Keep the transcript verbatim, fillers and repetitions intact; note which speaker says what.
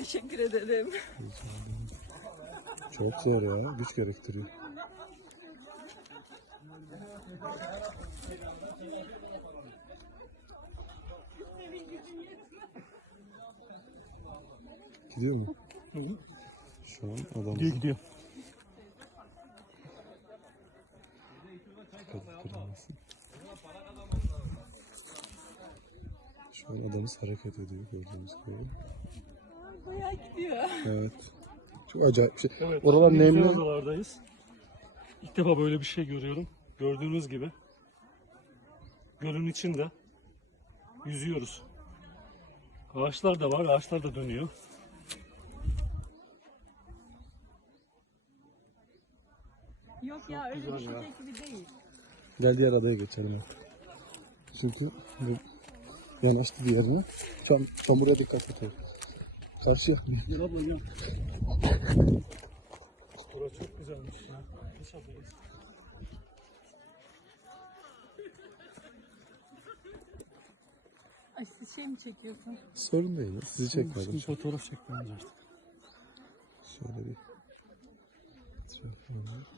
Speaker 1: Teşekkür ederim.
Speaker 2: Çok zor ya. Güç gerektiriyor. Gidiyor mu?
Speaker 3: Hı hı.
Speaker 2: Şu an adam
Speaker 3: Gidiyor gidiyor.
Speaker 2: kırılmasın. Şu an adamız hareket ediyor gördüğünüz gibi.
Speaker 1: Bayağı gidiyor.
Speaker 2: Evet. Çok acayip bir şey.
Speaker 3: Evet.
Speaker 2: Oralar
Speaker 3: Güzel
Speaker 2: nemli.
Speaker 3: adalardayız. İlk defa böyle bir şey görüyorum. Gördüğünüz gibi. Gölün içinde yüzüyoruz. Ağaçlar da var. Ağaçlar da dönüyor.
Speaker 1: Yok ya öyle düşünecek gibi değil.
Speaker 2: Gel diğer adaya geçelim artık. Çünkü bu yanaştı diğerine. Şu an, şu an buraya dikkat edelim. Karşıya.
Speaker 3: Gel abla gel. Burası çok güzelmiş ya. İnşallah.
Speaker 1: Ay siz şey mi çekiyorsun?
Speaker 2: Sorun değil. ya, Sizi çekmedim.
Speaker 3: Şimdi fotoğraf çekmemiz artık.
Speaker 2: Şöyle bir. Şöyle bir.